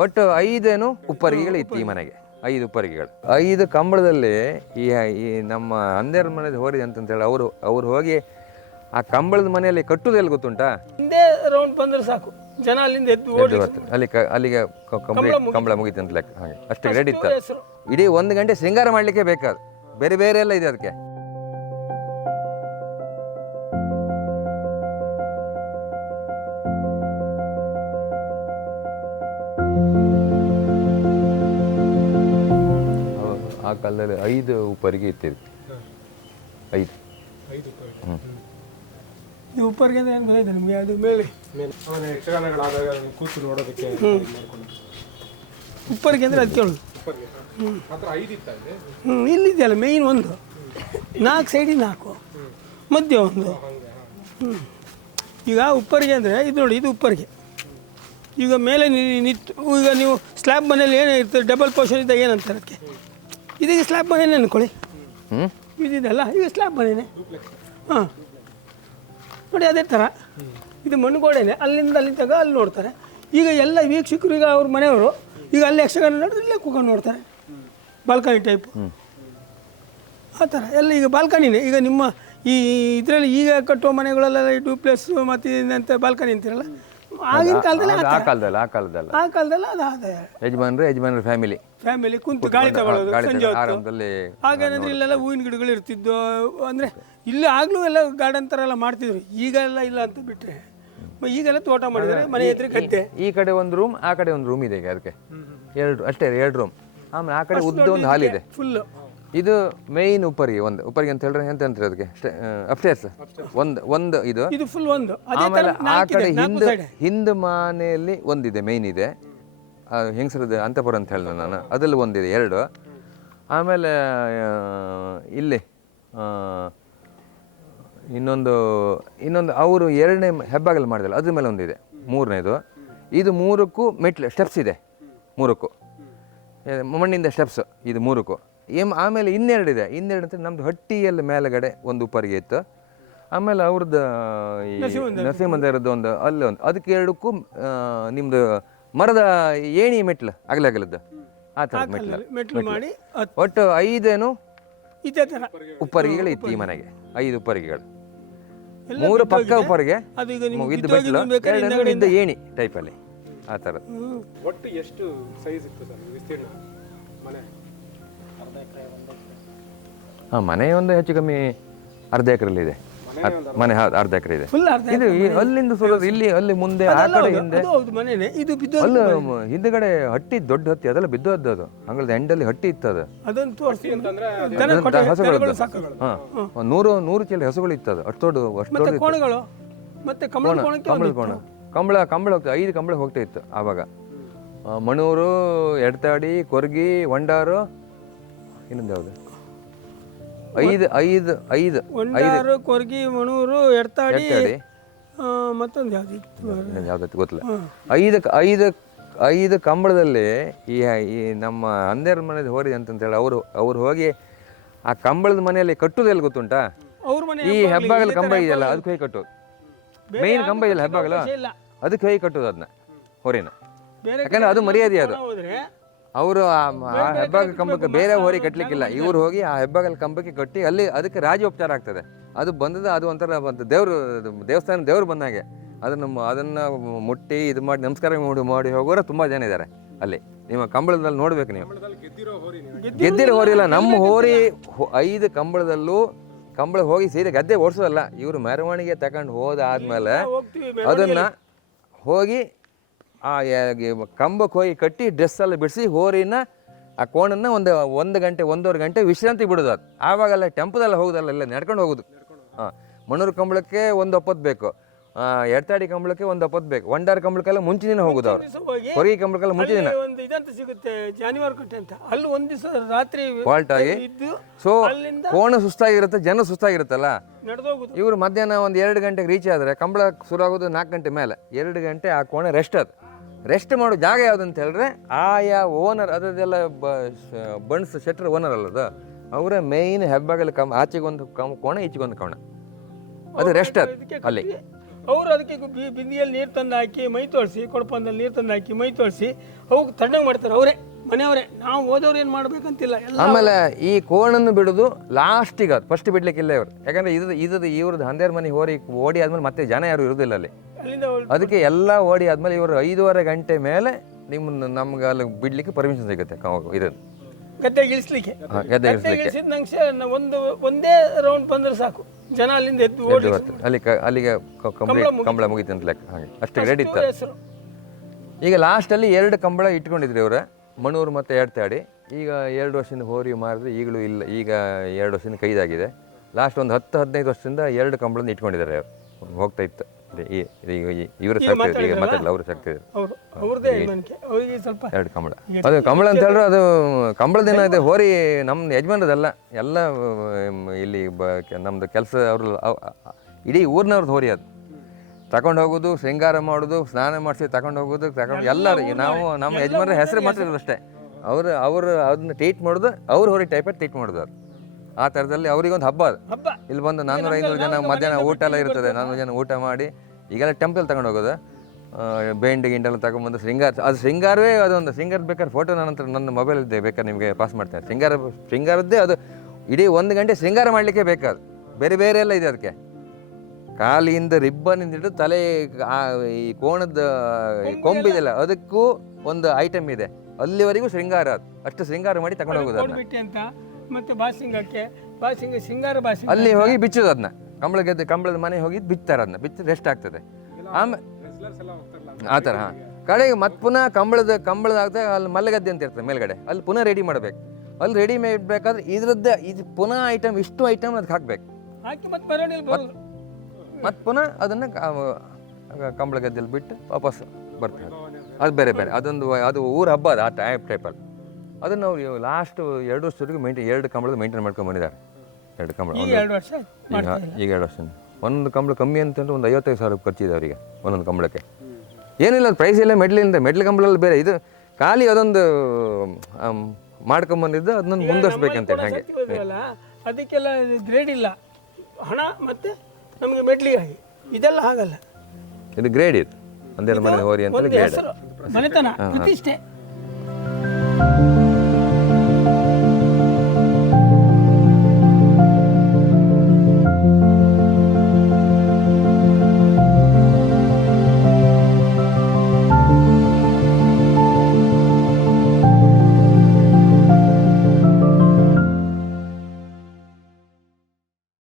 ಒಟ್ಟು ಐದೇನು ಉಪ್ಪರಿಗೆಗಳು ಇತ್ತು ಈ ಮನೆಗೆ. ಐದು ಉಪ್ಪರಿಗೆಗಳು. ಐದು ಕಂಬಳದಲ್ಲಿ ಈ ಈ ನಮ್ಮ ಅಂದೇರ ಮನೆಯಲ್ಲಿ ಹೋರಿದೆ ಅಂತಂತೇಳಿ ಅವರು ಅವ್ರು ಹೋಗಿ ಆ ಕಂಬಳದ ಮನೆಯಲ್ಲಿ ಕಟ್ಟುದೆಲ್ಲಿ ಗೊತ್ತುಂಟಾ? ಹಿಂದೆ ರೌಂಡ್ ಬಂದ್ರೆ ಸಾಕು. ಜನ ಅಲ್ಲಿಂದ ಎದ್ದು ಓಡಿ. ಅಲ್ಲಿ ಕ- ಅಲ್ಲಿಗೆ ಕಂಬಳಿ ಕಂಬಳ ಮುಗಿತಂತ ಲೆಕ್ಕ. ಹಾಗೆ. ಅಷ್ಟು ರೆಡಿ ಇತ್ತು. ಇಡೀ ಒಂದು ಗಂಟೆ ಶೃಂಗಾರ ಮಾಡಲಿಕ್ಕೆ ಬೇಕಾದ. ಬೇರೆ ಬೇರೆ ಎಲ್ಲ ಇದೆ ಅದಕ್ಕೆ. ಆ ಕಾಲದಲ್ಲಿ ಐದು ಉಪ್ಪರಿಗೆ ಇತ್ತಿದ್ದು ಐದು. ಇದು ಉಪ್ಪರಿಗೆ ಅಂದ್ರೆ ಏನು ಗೊತ್ತಾಯ್ತು ನಿಮಗೆ? ಅದು ಮೇಲೆ. ಆಮೇಲೆ ಯಕ್ಷಗಾನಗಳಾದಾಗ ಅದನ್ನ ಕೂತು ನೋಡೋದಕ್ಕೆ ಮಾಡ್ಕೊಂಡು. ಉಪ್ಪರಿಗೆ ಅಂದ್ರೆ ಅದು ಕೇಳೋದು ಮಾತ್ರ ಐದು ಇತ್ತ ಇದೆ ಹ್ಞೂ ಇಲ್ಲಿದೆಯಲ್ಲ ಮೇಯ್ನ್ ಒಂದು. ನಾಲ್ಕು ಸೈಡಿಗೆ ನಾಲ್ಕು. ಮಧ್ಯ ಒಂದು. ಹ್ಞೂ ಈಗ ಉಪ್ಪರಿಗೆ ಅಂದರೆ ಇದು ನೋಡಿ ಇದು ಉಪ್ಪರಿಗೆ. ಈಗ ಮೇಲೆ ನಿಂತು ಈಗ ನೀವು ಸ್ಲ್ಯಾಬ್ ಮನೇಲಿ ಏನು ಇರ್ತದೆ ಡಬಲ್ ಪೋರ್ಷನ್ ಇದ್ದಾಗ ಏನಂತಾರೆ ಅದಕ್ಕೆ? ಇದೀಗ ಸ್ಲ್ಯಾಬ್ ಮನೇನೆ ಅನ್ಕೊಳ್ಳಿ. ಹ್ಞೂ ಇದಿದೆಲ್ಲ ಈಗ ಸ್ಲ್ಯಾಬ್ ಮನೇನೆ. ಹಾಂ. ನೋಡಿ ಅದೇ ಥರ ಇದು ಮಣ್ಣುಗೋಡೆನೆ. ಅಲ್ಲಿಂದ ಅಲ್ಲಿ ತಗ ಅಲ್ಲಿ ನೋಡ್ತಾರೆ. ಈಗ ಎಲ್ಲ ವೀಕ್ಷಕರು ಈಗ ಅವ್ರ ಮನೆಯವರು ಈಗ ಅಲ್ಲಿ ಯಕ್ಷಗಾನ ನೋಡಿದ್ರೆ ಇಲ್ಲೇ ಕೂತ್ಕೊಂಡು ನೋಡ್ತಾರೆ. ಬಾಲ್ಕನಿ ಟೈಪ್ ಆ ಥರ ಎಲ್ಲ ಈಗ ಬಾಲ್ಕನಿನೇ ಈಗ ನಿಮ್ಮ ಈ ಇದರಲ್ಲಿ ಈಗ ಕಟ್ಟುವ ಮನೆಗಳೆಲ್ಲ ಡೂಪ್ಲೆಸ್ ಮತ್ತು ಅಂತ ಬಾಲ್ಕನಿ ಅಂತೀರಲ್ಲ? ಆಗಿನ ಕಾಲದಲ್ಲಿ ಆ ಕಾಲದಲ್ಲಿ ಆ ಕಾಲದಲ್ಲಿ. ಆ ಕಾಲದಲ್ಲಿ ಅದು ಅದೇ ಯಜಮಾನ್ರು ಯಜಮಾನ್ರ ಫ್ಯಾಮಿಲಿ ಫ್ಯಾಮಿಲಿ ಕುಂತು ಗಾಳಿ ತಗೊಳ್ಳೋದು ಗಾಳಿ ಸಂಜೆ ಹೊತ್ತು. ಆರಾಮದಲ್ಲಿ ಹಾಗೇನಂದ್ರೆ ಇಲ್ಲೆಲ್ಲ ಹೂವಿನ ಗಿಡಗಳು ಇರ್ತಿದ್ದು ಅಂದ್ರೆ ಇಲ್ಲಿ ಆಗ್ಲೂ ಎಲ್ಲ ಗಾರ್ಡನ್ ಥರ ಎಲ್ಲ ಮಾಡ್ತಿದ್ರು. ಈಗ ಎಲ್ಲ ಇಲ್ಲ ಅಂತ ಬಿಟ್ಟರೆ ಈಗೆಲ್ಲ ತೋಟ ಮಾಡಿದ್ದಾರೆ ಮನೆ ಹತ್ರ ಗದ್ದೆ. ಈ ಕಡೆ ಒಂದು ರೂಮ್ ಆ ಕಡೆ ಒಂದು ರೂಮ್ ಇದೆ ಈಗ ಅದಕ್ಕೆ. ಎರಡು ಅಷ್ಟೇ ಎರಡು ರೂಮ್ ಆಮೇಲೆ ಆ ಕಡೆ ಉದ್ದ ಒಂದು ಹಾಲ್ ಇದೆ ಫುಲ್ಲು ಇದು ಮೇನ್ ಉಪರಿ ಒಂದು. ಉಪರಿ ಅಂತ ಹೇಳಿದ್ರೆ ಎಂತ ಅಂತಾರೆ ಅದಕ್ಕೆ? ಅಪ್ಸ್ಟೇರ್ಸ್ ಒಂದು ಒಂದು ಇದು? ಇದು ಫುಲ್ ಒಂದು. ಆಮೇಲೆ ಆ ಕಡೆ ಹಿಂದೆ ಹಿಂದೆ ಮನೆಯಲ್ಲಿ ಒಂದಿದೆ ಮೇನ್ ಇದೆ. ಹೆಂಗಸರದ ಅಂತಪುರ ಅಂತ ಹೇಳಿದೆ ನಾನು. ಅದರಲ್ಲಿ ಒಂದಿದೆ ಎರಡು. ಆಮೇಲೆ ಇಲ್ಲಿ ಇನ್ನೊಂದು ಇನ್ನೊಂದು ಅವರು ಎರಡನೇ ಹೆಬ್ಬಾಗಲು ಮಾಡಿದಲ್ಲ ಅದ್ರ ಮೇಲೆ ಒಂದಿದೆ ಮೂರನೇದು. ಇದು ಮೂರಕ್ಕೂ ಮೆಟ್ಲು ಸ್ಟೆಪ್ಸ್ ಇದೆ ಮೂರಕ್ಕೂ. ಮಣ್ಣಿಂದ ಸ್ಟೆಪ್ಸ್ ಇದು ಮೂರಕ್ಕೂ. ಏಮ್ ಆಮೇಲೆ ಇನ್ನೆರಡಿದೆ. ಇನ್ನೆರಡು ಅಂತ ನಮ್ದು ಹಟ್ಟಿಯಲ್ಲಿ ಮೇಲೆಗಡೆ ಒಂದು ಉಪ್ಪರಿಗೆ ಇತ್ತು ಆಮೇಲೆ ಅವ್ರದ್ದು ಈ ನರಸಿಂಹದೇವರದ್ದು ಒಂದು ಅಲ್ಲಿ ಒಂದು. ಅದಕ್ಕೆ ಎರಡಕ್ಕೂ ನಿಮ್ದು ಮರದ ಏಣಿ ಮೆಟ್ಲು ಅಗಲಗಲದ್ದು. ಆ ಥರ ಮೆಟ್ಲು. ಮೆಟ್ಲು ಮಾಡಿ ಒಟ್ಟು ಐದೇನು? ಇದೇ ಥರ. ಉಪ್ಪರಿಗೆಗಳು ಇತ್ತು ಈ ಮನೆಗೆ. ಐದು ಉಪ್ಪರಿಗೆಗಳು ಮೂರು ಪಕ್ಕ ಉಪ್ಪರಿಗೆ ಇದ್ದ ಮೆಟ್ಲು ಎರಡನೇ ಇದ್ದ ಏಣಿ ಟೈಪಲ್ಲಿ ಆ ಥರ ಒಟ್ಟು ಎಷ್ಟು ಸೈಜ್ ಇತ್ತು ಸರ್ ವಿಸ್ತೀರ್ಣ ಮನೆ? ಹಾಂ ಮನೆ ಒಂದು ಹೆಚ್ಚು ಕಮ್ಮಿ ಅರ್ಧ ಎಕರೆಲ್ಲಿ ಇದೆ. ಮನೆ ಹೌದು ಅರ್ಧ ಎಕರೆ ಇದೆ. ಫುಲ್ ಅರ್ಧ ಇದು ಈ ಅಲ್ಲಿಂದ ಸುಲಭ ಇಲ್ಲಿ ಅಲ್ಲಿ ಮುಂದೆ ಆ ಕಡೆ ಹೌದು, ಹಿಂದೆ ಅದು ಹೌದು ಮನೆನೇ. ಇದು ಬಿದ್ದು ಅಲ್ಲ ಮ- ಹಿಂದ್ಗಡೆ ಹಟ್ಟಿ ದೊಡ್ಡ ಹತ್ತಿ ಅದೆಲ್ಲ ಬಿದ್ದೋದ್ದು ಅದು. ಅಂಗಳದ ಎಂಡಲ್ಲಿ ಹಟ್ಟಿ ಇತ್ತು ಅದು. ಅದನ್ನು ತೋರಿಸ್ತೀನಿ ದನ ಕೊಟ್ಟೆ, ಹಸುಗಳದ್ದು. ಹಾಂ ನೂರು ನೂರು ಚೀಲ ಹಸುಗಳು ಇತ್ತು ಅದು. ಅಷ್ಟು ದೊಡ್ಡ ಅಷ್ಟು ಮತ್ತೆ ದೊಡ್ಡ ಕೋಣಗಳು ಮತ್ತೆ ಕಮಲ ಕೋಣಕ್ಕೆ ಕಂಬಳ ಕೋಣ. ಕಂಬಳ ಕಂಬಳ ಹೋಗ್ತಾ ಐದು ಕಂಬಳ ಹೋಗ್ತಾ ಇತ್ತು ಆವಾಗ. ಆ, ಮಣೂರು ಎಡ್ತಾಡಿ ಕೊರ್ಗಿ ಒಂಡಾರು ಇನ್ನೊಂದು ಯಾವುದು? ಐದು ಐದು ಐದು ಒಂಡಾರು ಕೊರ್ಗಿ ಮಣೂರು ಎಡ್ತಾಡಿ ಮತ್ತೊಂದು ಯಾವ್ದು ಇತ್ತು ಇನ್ನೊಂದು ಯಾವ್ದತ್ತು ಗೊತ್ತಿಲ್ಲ. ಐದು ಐದು ಐದು ಕಂಬಳದಲ್ಲಿ ಈ ಈ ನಮ್ಮ ಅಂದೇರ ಮನೆದು ಹೋರಿ ಅಂತಂತೇಳಿ ಅವರು ಅವ್ರು ಹೋಗಿ ಆ ಕಂಬಳದ ಮನೆಯಲ್ಲಿ ಕಟ್ಟುದು ಎಲ್ಲಿ ಗೊತ್ತುಂಟಾ? ಅವ್ರ ಮನೆ ಈ ಹೆಬ್ಬಾಗಲ ಕಂಬ ಇದೆಯಲ್ಲ ಅದಕ್ಕೆ ಹೋಗಿ ಕಟ್ಟೋದು. ಮೇನ್ ಕಂಬ ಇದೆಯಲ್ಲ ಹೆಬ್ಬಾಗಲ? ಇಲ್ಲ. ಅದಕ್ಕೆ ಹೋಗಿ ಕಟ್ಟೋದು ಅದನ್ನ ಹೊರೇನ. ಬೇರೆ ಯಾಕಂದ್ರೆ ಅದು ಮರ್ಯಾದೆ ಅದು. ಹೋದ್ರೆ ಅವರು ಆ ಆ ಹೆಬ್ಬಾಗಲ ಕಂಬಕ್ಕೆ ಬೇರೆ ಹೋರಿ ಕಟ್ಟಲಿಕ್ಕಿಲ್ಲ ಇವ್ರು ಹೋಗಿ ಆ ಹೆಬ್ಬಾಗಲ್ ಕಂಬಕ್ಕೆ ಕಟ್ಟಿ ಅಲ್ಲಿ ಅದಕ್ಕೆ ರಾಜೋಪಚಾರ ಆಗ್ತದೆ. ಅದು ಬಂದದ ಅದು ಒಂಥರ ಬಂತು ದೇವರು ದೇವಸ್ಥಾನ ದೇವ್ರು ಬಂದಾಗೆ. ಅದನ್ನು ಅದನ್ನು ಅದನ್ನ ಮುಟ್ಟಿ ಇದು ಮಾಡಿ ನಮಸ್ಕಾರ ಮಾಡಿ ಮಾಡಿ ಹೋಗೋರು ತುಂಬ ಜನ ಇದ್ದಾರೆ ಅಲ್ಲಿ. ನಿಮ್ಮ ಕಂಬಳದಲ್ಲಿ ನೋಡ್ಬೇಕು ನೀವು. ಕಂಬಳದಲ್ಲಿ ಗೆದ್ದಿರೋ ಹೋರಿ ಇಲ್ಲ ನಮ್ಮ ಹೋರಿ ಹೊ- ಐದು ಕಂಬಳದಲ್ಲೂ ಕಂಬಳ ಹೋಗಿ ಸೀದಾ ಗದ್ದೆ ಓಡಿಸೋದಲ್ಲ. ಇವರು ಮೆರವಣಿಗೆ ತಗೊಂಡು ಹೋದ ಆದ್ಮೇಲೆ ಅದನ್ನ ಹೋಗಿ ಆ ಕಂಬ ಕೊಯ್ ಕಂಬಕ್ಕೆ ಹೋಗಿ ಕಟ್ಟಿ ಡ್ರೆಸ್ ಎಲ್ಲ ಬಿಡಿಸಿ ಹೋರಿನ ಆ ಕೋಣನ್ನ ಒಂದು ಒಂದು ಗಂಟೆ ಒಂದೂವರೆ ಗಂಟೆ ವಿಶ್ರಾಂತಿ ಬಿಡೋದು ಅದು. ಆವಾಗೆಲ್ಲ ಟೆಂಪದಲ್ಲ ಹೋಗೋದಲ್ಲ ಎಲ್ಲ ನಡ್ಕೊಂಡು ಹೋಗೋದು. ಹಾಂ ಮಣ್ಣೂರು ಕಂಬಳಕ್ಕೆ ಒಂದು ಒಪ್ಪತ್ತು ಬೇಕು. ಎಡ್ತಾಡಿ ಕಂಬಳಕ್ಕೆ ಒಂದು ಒಪ್ಪತ್ತು ಬೇಕು. ಒಂಡಾರ ಕಂಬಳಕ್ಕೆಲ್ಲ ಮುಂಚಿನ ದಿನ ಹೋಗೋದು ಅವ್ರು. ಹೊರಗೆ ಕಂಬಳಕ್ಕೆಲ್ಲ ಮುಂಚೆ ದಿನ ಅಲ್ಲಿ ಒಂದು ಇದಂತ ಸಿಗುತ್ತೆ ಜಾನುವಾರು ಕಟ್ಟೆ ಅಂತ. ಅಲ್ಲಿ ಒಂದ್ ದಿವಸ ರಾತ್ರಿ ಫಾಲ್ಟ್ ಆಗಿ. ಸೊ ಕೋಣ ಸುಸ್ತಾಗಿರುತ್ತೆ ಜನ ಸುಸ್ತಾಗಿರುತ್ತಲ್ಲ? ಇವರು ಮಧ್ಯಾಹ್ನ ಒಂದು ಎರಡು ಗಂಟೆಗೆ ರೀಚ್ ಆದರೆ ಕಂಬಳ ಶುರು ಆಗೋದು ನಾಲ್ಕು ಗಂಟೆ ಮೇಲೆ. ಎರಡು ಗಂಟೆ ಆ ಕೋಣೆ ರೆಸ್ಟ್ ಅದು. ರೆಸ್ಟ್ ಮಾಡೋ ಜಾಗ ಯಾವ್ದು ಅಂತ ಹೇಳಿದ್ರೆ ಆಯಾ ಓನರ್ ಅದರದೆಲ್ಲ ಬಣ್ಸ್ ಶೆಟ್ರ್ ಓನರ್ ಅಲ್ಲದ. ಅವರ ಮೇಯ್ನ್ ಹೆಬ್ಬಾಗಲ ಕಮ್ ಆಚೆಗೊಂದು ಒಂದು ಕಮ್ ಕೋಣೆ ಈಚೆಗೆ ಒಂದು ಕೋಣೆ. ಅದು ರೆಸ್ಟ್ ಅದು ಅಲ್ಲಿ. ಅವರು ಅದಕ್ಕೆ ಬಿಂದಿಯಲ್ಲಿ ನೀರು ತಂದು ಹಾಕಿ ಮೈ ತೊಳಿಸಿ ಕೊಡಪಂದಲ್ಲಿ ನೀರು ತಂದು ಹಾಕಿ ಮೈ ತೊಳಿಸಿ ಅವು ತಣ್ಣಗೆ ಮಾಡ್ತಾರೆ ಅವರೇ ಮನೆಯವರೇ. ನಾವು ಓದೋರು ಏನು ಮಾಡಬೇಕಂತಿಲ್ಲ ಆಮೇಲೆ ಈ ಕೋಣನ್ನು ಬಿಡೋದು ಲಾಸ್ಟಿಗೆ ಅದು ಫಸ್ಟ್ ಬಿಡ್ಲಿಕ್ಕಿಲ್ಲ ಇವರು. ಯಾಕಂದ್ರೆ ಇದು ಇದು ಇವ್ರದ್ದು ಹಂದೇರ್ ಮನೆ ಹೋರಿ ಓಡಿ ಆದ್ಮೇಲೆ ಮತ್ತೆ ಜನ ಯಾರು ಇರೋದಿಲ್ಲ ಅಲ್ಲಿ. ಅದಕ್ಕೆ ಎಲ್ಲ ಓಡಿ ಆದ್ಮೇಲೆ ಇವರು ಐದೂವರೆ ಗಂಟೆ ಮೇಲೆ ನಿಮ್ಮನ್ನು ನಮ್ಗೆ ಅಲ್ಲಿ ಬಿಡ್ಲಿಕ್ಕೆ ಪರ್ಮಿಷನ್ ಸಿಗುತ್ತೆ ಕ- ಗದ್ದೆ ಇಳಿಸ್ಲಿಕ್ಕೆ. ಹಾ, ಗದ್ದೆ ಇಳಿಸ್ಲಿಕ್ಕೆ. ಇಳಿಸಿದ ನಂಗೆ ಒಂದು ಒಂದೇ ರೌಂಡ್ ಬಂದ್ರೆ ಸಾಕು. ಜನ ಅಲ್ಲಿಂದ ಎದ್ದು ಓಡಿ ಬರ್ತದೆ. ಅಲ್ಲಿ ಕ- ಅಲ್ಲಿಗೆ ಕ- ಕಂಬಳಿ ಕಂಬಳ ಮುಗೀತು. ಅಂತ ಲೆಕ್ಕ. ಹಾಗೆ. ಅಷ್ಟು ರೆಡಿ ಇತ್ತು ಹೆಸರು. ಈಗ ಲಾಸ್ಟಲ್ಲಿ ಎರಡು ಕಂಬಳ ಇಟ್ಕೊಂಡಿದ್ರು ಇವರು. ಮಣೂರು ಮತ್ತು ಎಡ್ತಾಡಿ ಈಗ ಎರಡು ವರ್ಷದಿಂದ ಹೋರಿ ಮಾರಿದ್ರೆ ಈಗಲೂ ಇಲ್ಲ. ಈಗ ಎರಡು ವರ್ಷದಿಂದ ಕೈದಾಗಿದೆ. ಲಾಸ್ಟ್ ಒಂದು ಹತ್ತು ಹದಿನೈದು ವರ್ಷದಿಂದ ಎರಡು ಕಂಬಳನ್ನ ಇಟ್ಕೊಂಡಿದ್ದಾರೆ ಅವ್ರು ಹೋಗ್ತಾ ಇತ್ತು. ಇವರು ಸಾಕ್ತಿದ್ರು ಈಗ ಮಾತಾಡಲ್ಲ ಅವರು ಸಾಕ್ತಿದ್ರು ಅವರು ಅವ್ರದ್ದೇ ಅವರಿಗೆ ಸ್ವಲ್ಪ ಎರಡು ಕಂಬಳ. ಅದು ಕಂಬಳ ಅಂತ ಹೇಳಿದ್ರೆ ಅದು ಕಂಬಳದ ಏನಿದೆ ಹೋರಿ ನಮ್ಮ ಯಜಮಾನದಲ್ಲ ಎಲ್ಲ ಇಲ್ಲಿ ಬ ನಮ್ದು ಕೆಲಸ ಅವರು ಇಡೀ ಊರಿನವ್ರದ್ದು ಹೋರಿ ಅದು. ತಗೊಂಡು ಹೋಗೋದು ಶೃಂಗಾರ ಮಾಡೋದು ಸ್ನಾನ ಮಾಡಿಸಿ ತಗೊಂಡು ಹೋಗೋದು ತಗೊಂಡು ಎಲ್ಲರೂ ನಾವು ನಮ್ಮ ಯಜಮಾನ್ರ ಹೆಸರು ಮಾತ್ರ ಅಷ್ಟೇ. ಅವರು ಅವರು ಅದನ್ನ ಟ್ರೀಟ್ ಮಾಡೋದು ಅವ್ರ ಹೋರಿ ಟೈಪೇ ಟ್ರೀಟ್ ಮಾಡೋದು ಅವ್ರು ಆ ಥರದಲ್ಲಿ ಅವರಿಗೊಂದು ಹಬ್ಬ ಅದು. ಹಬ್ಬ. ಇಲ್ಲಿ ಬಂದು ನಾನ್ನೂರ ಐನೂರು ಜನ ಮಧ್ಯಾಹ್ನ ಊಟ ಎಲ್ಲ ಇರ್ತದೆ. ನಾನ್ನೂರು ಜನ ಊಟ ಮಾಡಿ ಈಗೆಲ್ಲ ಟೆಂಪಲ್ ತಗೊಂಡು ಹೋಗೋದು ಬೆಂಡ್ ಗಿಂಡೆಲ್ಲ ತಗೊಂಡ್ಬಂದು ಶೃಂಗಾರ ಅದು ಶೃಂಗಾರವೇ ಅದೊಂದು ಸಿಂಗರ್ ಬೇಕಾದ್ರೆ ಫೋಟೋ ನನ್ನ ಹತ್ರ ನನ್ನ ಮೊಬೈಲ್ ಇದೆ ಬೇಕಾದ್ರೆ ನಿಮಗೆ ಪಾಸ್ ಮಾಡ್ತೇನೆ. ಶೃಂಗಾರ ಶೃಂಗಾರದ್ದೇ ಅದು. ಇಡೀ ಒಂದು ಗಂಟೆ ಶೃಂಗಾರ ಮಾಡಲಿಕ್ಕೆ ಬೇಕಾದು. ಬೇರೆ ಬೇರೆ ಎಲ್ಲ ಇದೆ ಅದಕ್ಕೆ. ಕಾಲಿಯಿಂದ ರಿಬ್ಬನಿಂದ ಹಿಡಿದು ತಲೆ ಈ ಕೋಣದ ಕೊಂಬಿದೆಲ್ಲ ಅದಕ್ಕೂ ಒಂದು ಐಟಮ್ ಇದೆ. ಅಲ್ಲಿವರೆಗೂ ಶೃಂಗಾರ ಅಷ್ಟು ಶೃಂಗಾರ ಮಾಡಿ ತಗೊಂಡು ಹೋಗೋದು ಅಂತ. ಮತ್ತೆ ಬಾಸಿಂಗಕ್ಕೆ ಬಾಸಿಂಗ ಸಿಂಗಾರ ಬಾಸಿಂಗ ಅಲ್ಲಿ ಹೋಗಿ ಬಿಚ್ಚೋದು ಅದನ್ನ. ಕಂಬಳ ಗೆದ್ದೆ ಕಂಬಳದ ಮನೆ ಹೋಗಿ ಬಿತ್ತಾರೆ ಅದನ್ನ ಬಿಚ್ಚಿ ರೆಸ್ಟ್ ಆಗ್ತದೆ. ಆಮೇಲೆ ರೆಸ್ಲರ್ಸ್ ಎಲ್ಲ ಹೋಗ್ತಾರಲ್ಲ ಆ ಥರ ಹಾಂ. ಕಡೆಗೆ ಮತ್ತೆ ಪುನಃ ಕಂಬಳದ ಕಂಬಳದ ಆಗ್ತದೆ ಅಲ್ಲಿ ಮಲ್ಲಗದ್ದೆ ಅಂತ ಇರ್ತದೆ ಮೇಲ್ಗಡೆ. ಅಲ್ಲಿ ಪುನಃ ರೆಡಿ ಮಾಡಬೇಕು. ಅಲ್ಲಿ ರೆಡಿ ಮಾಡಬೇಕಾದ್ರೆ ಇದ್ರದ್ದೇ ಇದು ಪುನಃ ಐಟಮ್ ಇಷ್ಟು ಐಟಮ್ ಅದಕ್ಕೆ ಹಾಕ್ಬೇಕು. ಹಾಕಿ ಮತ್ತೆ ಮೆರವಣಿಗೆ ಬರೋದು ಮತ್ತೆ ಪುನಃ ಅದನ್ನು ಕಂಬಳ ಗದ್ದೆಲಿ ಬಿಟ್ಟು ವಾಪಸ್ ಬರ್ತಾರೆ ಅದು ಬೇರೆ ಬೇರೆ. ಅದೊಂದು ಅದು ಊರ ಹಬ್ಬ ಅದು ಆ ಟೈಪ್ ಟೈಪಲ್ಲಿ ಅದನ್ನು ಅವ್ರು ಲಾಸ್ಟ್ ಎರಡು ವರ್ಷದವರೆಗೂ ಮೈಂಟೈನ್ ಎರಡು ಕಂಬಳದ ಮೈಂಟೈನ್ ಮಾಡ್ಕೊಂಡು ಬಂದಿದ್ದಾರೆ. ಎರಡು ಕಂಬಳ. ಈಗ ಎರಡು ವರ್ಷ. ಈಗ ಈಗ ಎರಡು ವರ್ಷ ಒಂದು ಕಂಬಳ ಕಮ್ಮಿ ಅಂತಂದ್ರೆ ಒಂದು ಐವತ್ತೈದು ಸಾವಿರ ಖರ್ಚಿದೆ ಅವರಿಗೆ ಒಂದೊಂದು ಕಂಬಳಕ್ಕೆ. ಏನಿಲ್ಲ ಪ್ರೈಸ್ ಇಲ್ಲ ಮೆಡ್ಲಿಂದ ಮೆಡ್ಲ್ ಕಂಬಳಲ್ಲಿ ಬೇರೆ. ಇದು ಖಾಲಿ ಅದೊಂದು ಮಾಡ್ಕೊಂಬಂದಿದ್ದು ಅದನ್ನ ಮುಂದುವರ್ಸ್ಬೇಕಂತೇಳಿ ಹಾಗೆ. ಅದಕ್ಕೆಲ್ಲ ಗ್ರೇಡ್ ಇಲ್ಲ. ಹಣ ಮತ್ತೆ ನಮಗೆ ಮೆಡ್ಲಿ ಆಗಿ ಇದೆಲ್ಲ ಹಾಗಲ್ಲ ಇದು ಗ್ರೇಡ್ ಇದು. ಒಂದೆರಡು ಮನೆ ಹೋರಿ ಅಂತ ಗ್ರೇಡ್ ಮನೆತನ ಪ್ರತಿಷ್ಠೆ.